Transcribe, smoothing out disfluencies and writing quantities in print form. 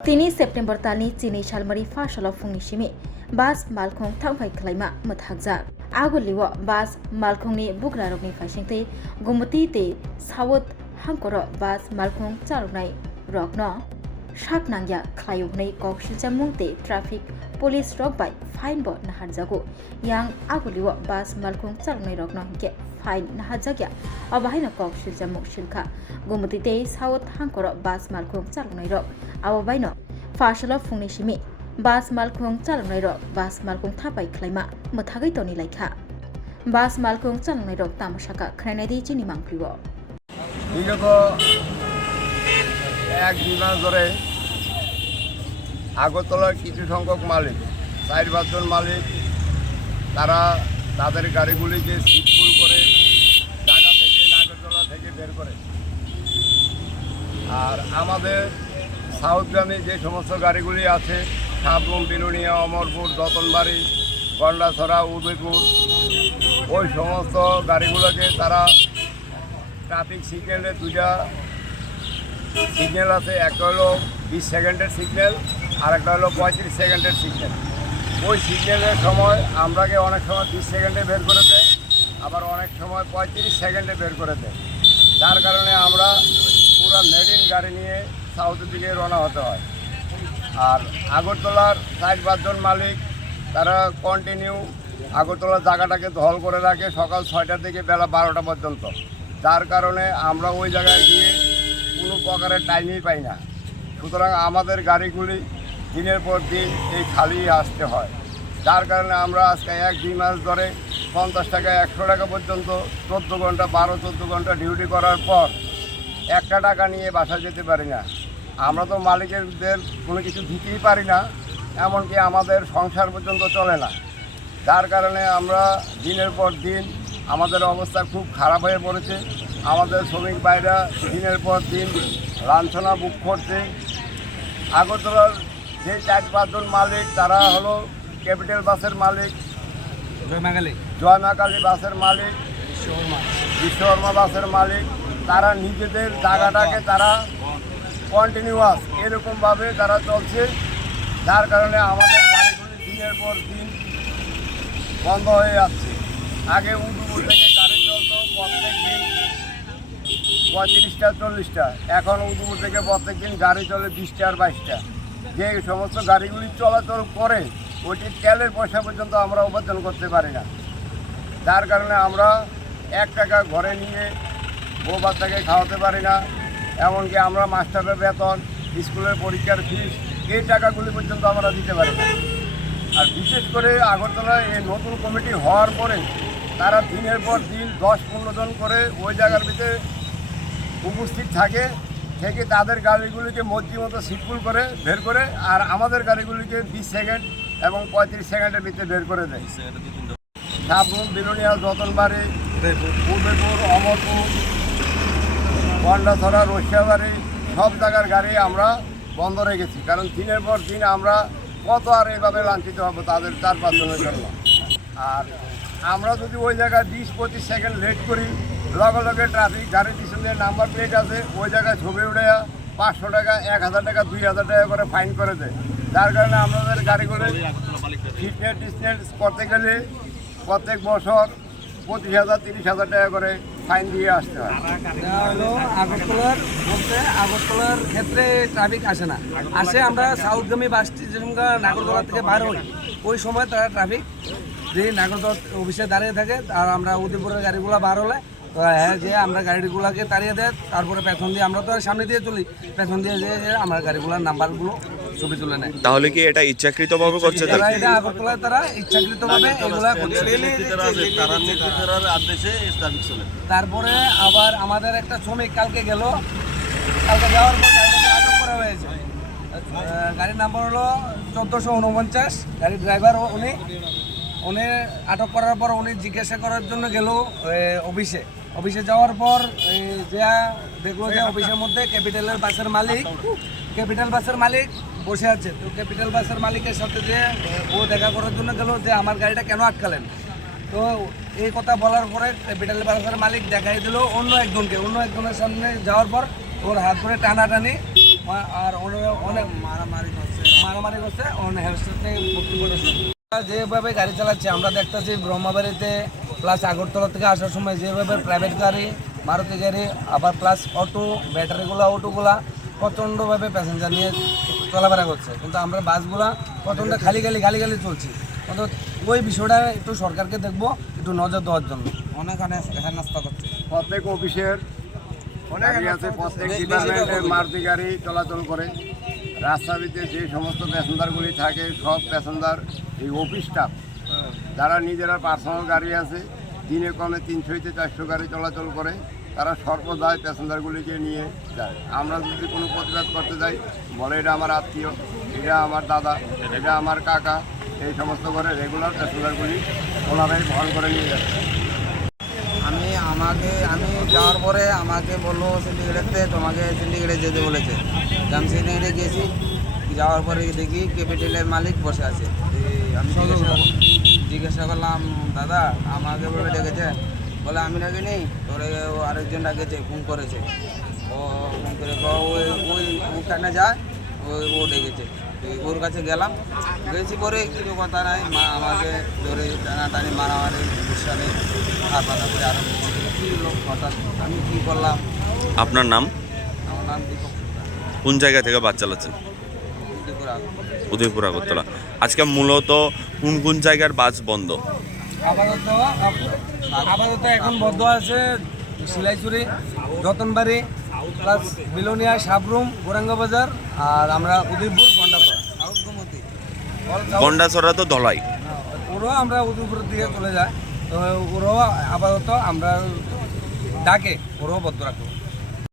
3 September तालनि चिनी सालमारि फार्सालाव फुंनि सिमि बास मालखं थांफाय खलायमा मोथागजा आगुलिव बास मालखंनि बुग्रा रगनि फाइसिंथै गुमति ते साउथ हांकर बास मालखं चालनाय रगनो शाकनांग्या खलायुगनै कौशलजा मुंते ट्राफिक पुलिस रग बाय फाइन ब नाहारजागो yang आगुलिव बास मालखं चालनाय रगनो हिंके फाइन नाहारजाग्या अबाहायनो कौशलजा मुखशिलखा गुमति ते साउथ हांकर बास मालखं चालनाय रग आबाबायनो फार्सालाव फुंनि सिमि बास मालखं चालनाय रग बास मालखं थाबाय खलायमा मोथागै तनि लायखा बास मालखं चालनाय रग तामसाका खरायनायदि चिनि मांफ्रिव বিগত এক দুই মাস ধরে আগরতলার কিছু সংখ্যক মালিক 4-5 জন মালিক তারা তাদের গাড়িগুলিকে সিটফুল করে ঢাকা থেকে নাগরতলা থেকে বের করে আর আমাদের সাউথগ্রামে যে সমস্ত গাড়িগুলি আছে সাবরুম বিলুনিয়া অমরপুর দতনবাড়ি গন্ডাছড়া উদয়পুর ওই সমস্ত গাড়িগুলোকে তারা ট্রাফিক সিগন্যালে দুটা সিগন্যাল আছে, একটা হলো 20 সেকেন্ডের সিগন্যাল আর একটা হলো 35 সেকেন্ডের সিগন্যাল। ওই সিগন্যালের সময় আমরাকে অনেক সময় 20 সেকেন্ডে বের করে দেয়, আবার অনেক সময় 35 সেকেন্ডে বের করে দেয়। যার কারণে আমরা পুরো মেডিন গাড়ি নিয়ে সাউথের দিকে রওনা হতে হয়। আর আগরতলার 4-5 জন মালিক তারা কন্টিনিউ আগরতলার জায়গাটাকে দখল করে রাখে সকাল 6টা থেকে বেলা 12টা পর্যন্ত। যার কারণে আমরা ওই জায়গায় গিয়ে কোনো প্রকারের টাইমই পাই না। সুতরাং আমাদের গাড়িগুলি দিনের পর দিন এই খালি আসতে হয়। যার কারণে আমরা আজকে 1-2 মাস ধরে 50 টাকা 100 টাকা পর্যন্ত 14 ঘন্টা 12-14 ঘন্টা ডিউটি করার পর 1 টাকা নিয়ে বাসা যেতে পারি না। আমরা তো মালিকদের কোনো কিছু দিতেই পারি না, এমনকি আমাদের সংসার পর্যন্ত চলে না। যার কারণে আমরা দিনের পর দিন আমাদের অবস্থা খুব খারাপ হয়ে পড়েছে। আমাদের শ্রমিক ভাইরা দিনের পর দিন লাঞ্ছনা বুক করছে। আগরতলার যে 4-5 জন মালিক তারা হলো ক্যাপিটাল বাসের মালিক, জয় মা কালী বাসের মালিক, বিশ্বকর্মা বাসের মালিক। তারা নিজেদের জায়গাটাকে তারা কন্টিনিউয়াস এরকমভাবে তারা চলছে। যার কারণে আমাদের গাড়িগুলি দিনের পর দিন বন্ধ হয়ে যাচ্ছে। আগে উদয়পুর থেকে গাড়ি চলতো প্রত্যেক দিন 35টা 40টা, এখন উদয়পুর থেকে প্রত্যেক দিন গাড়ি চলে 20টা আর 22টা। যে সমস্ত গাড়িগুলি চলাচল করে ওইটি তেলের পয়সা পর্যন্ত আমরা উপার্জন করতে পারি না। যার কারণে আমরা 1 টাকা ঘরে নিয়ে বউ বাচ্চাকে খাওয়াতে পারি না, এমনকি আমরা মাস্টারের বেতন, স্কুলের পরীক্ষার ফিস এই টাকাগুলি পর্যন্ত আমরা দিতে পারি না। আর বিশেষ করে আগরতলায় এই নতুন কমিটি হওয়ার পরে তারা দিনের পর দিন 10-15 জন করে ওই জায়গার ভিতরে উপস্থিত থাকে, থেকে তাদের গাড়িগুলিকে মর্জি মতো সিটফুল করে বের করে আর আমাদের গাড়িগুলিকে 20 সেকেন্ড এবং 35 সেকেন্ডের ভিতরে বের করে দেয়। সাবরুম বিলুনিয়া দতনবাড়ি উদয়পুর অমরপুর গন্ডাছড়া রসিয়াবাড়ি সব জায়গার গাড়ি আমরা বন্ধ রেখেছি, কারণ দিনের পর দিন আমরা কত আর এইভাবে লাঞ্ছিত হবো তাদের 4-5 জনের জন্য। আর আমরা যদি ওই জায়গায় 20-25 সেকেন্ড লেট করি, লগে লগে ট্রাফিক গাড়ির পিছনে নাম্বার প্লেট আছে ওই জায়গায় ছবি উঠে 500 টাকা 1000 টাকা 2000 টাকা করে ফাইন করে দেয়। যার কারণে আমাদের গাড়িগুলো ফিটনেস করতে গেলে প্রত্যেক বছর 25,000-30,000 টাকা করে ফাইন দিয়ে আসতে হয়। আগরতলার বলতে আগরতলার ক্ষেত্রে ট্রাফিক আসে না, আসে আমরা সাউথগামী বাসটি যেরকম নাগরদোলা থেকে বার হই ওই সময় তারা ট্রাফিক যে নাগরদোলা অফিসে দাঁড়িয়ে থাকে। আর আমরা উদয়পুরের গাড়িগুলো বার হলে তো হ্যাঁ যে আমরা গাড়িগুলোকে তাড়িয়ে দেয়, তারপরে পেছন দিয়ে আমরা তো সামনে দিয়ে চলি, পেছন দিয়ে যে আমরা গাড়িগুলোর নাম্বারগুলো ছবি তুলে নেয়। তাহলে কি এটা ইচ্ছাকৃতভাবে করছে? তারা এটা আগরতলায় তারা ইচ্ছাকৃতভাবে এগুলা করছে। তারপরে আবার আমাদের একটা শ্রমিক কালকে যাওয়ার পর গাড়িটাকে আটক করা হয়েছে। গাড়ির নাম্বার হলো 1449। গাড়ির ড্রাইভার উনি আটক করার পর উনি জিজ্ঞাসা করার জন্য গেল অফিসে যাওয়ার পর যা দেখলো যে অফিসের মধ্যে ক্যাপিটাল বাসের মালিক বসে আছে। তো ক্যাপিটাল বাসের মালিকের সাথে যে ও দেখা করার জন্য গেল যে আমার গাড়িটা কেন আটকালেন। তো এই কথা বলার পরে ক্যাপিটাল বাসের মালিক দেখাই দিল অন্য একজনের সামনে যাওয়ার পর ওর হাত ধরে টানাটানি আর অনেক মারামারি করছে অনেক হেলথ থেকে ভর্তি করেছে। যেভাবে গাড়ি চালাচ্ছে আমরা দেখতেছি ব্রহ্মাবাড়িতে প্লাস আগরতলা থেকে আসার সময় যেভাবে প্রাইভেট গাড়ি, মারুতি গাড়ি, আবার প্লাস অটো, ব্যাটারিগুলো, অটোগুলা প্রচণ্ডভাবে প্যাসেঞ্জার নিয়ে চলাফেরা করছে, কিন্তু আমরা বাসগুলা প্রচণ্ড খালি গালি চলছি। কিন্তু ওই বিষয়টা একটু সরকারকে দেখবো একটু নজর দেওয়ার জন্য। অনেক হেনস্থা করছে প্রত্যেক অফিসের গাড়ি আছে, প্রত্যেক ডিপার্টমেন্টের মারুতি গাড়ি চলাচল করে। রাস্তাবিতে যে সমস্ত প্যাসেঞ্জারগুলি থাকে সব প্যাসেঞ্জার এই অফিস স্টাফ যারা নিজেরা পার্সোনাল গাড়ি আছে, দিনে কমে 300 থেকে 400 গাড়ি চলাচল করে, তারা সর্বদাই প্যাসেঞ্জারগুলিকে নিয়ে যায়। আমরা যদি কোনো প্রতিবাদ করতে যাই বলে এটা আমার আত্মীয়, এটা আমার দাদা, এটা আমার কাকা, এই সমস্ত করে রেগুলার প্যাসেঞ্জারগুলি ওনারাই বহন করে নিয়ে যাচ্ছে। আমি যাওয়ার পরে আমাকে বললো সিন্ডিকেটে, তোমাকে সিন্ডিকেটে যেতে বলেছে। আমি সিন্ডিকেটে গেছি, যাওয়ার পরে দেখি ক্যাপিটালের মালিক বসে আছে। আমি জিজ্ঞাসা করলাম, দাদা আমাকে বলে ডেকেছে? বলে আমি ডাকিনি, তোরে আরেকজন ডাকেছে, ফোন করেছে। ও ফোন করে ওই ওখানে যায়, ও ডেকেছে। ওর কাছে গেলাম, গেছি পরে কিছু কথা নাই, আমাকে ধরে টানাটানি মারামারি গুসা নেই, আর পাতা করে আরো কী লোক হঠাৎ আমি কী করলাম। আপনার নাম? আমার নাম দীপক সরকার, কোন জায়গা থেকে বাস চালাচ্ছেন? উদয়পুর আগরতলা। উদয়পুর আগরতলা। আজকে মূলত কোন কোন জায়গার বাস বন্ধ? আপাতত এখন বদ্ধ আছে শিলাইচুরি, রতনবাড়ি, প্লাস বিলোনিয়া, সাবরুম, গোরাঙ্গবাজার, আর আমরা উদয়পুর, গন্ডাছড়া। গন্ডাছড়া তো ধলাই। ওরাও আমরা উদয়পুরের দিকে চলে যায়, তো ওরাও আপাতত আমরা ডাকে ওরাও বদ্ধ রাখবো।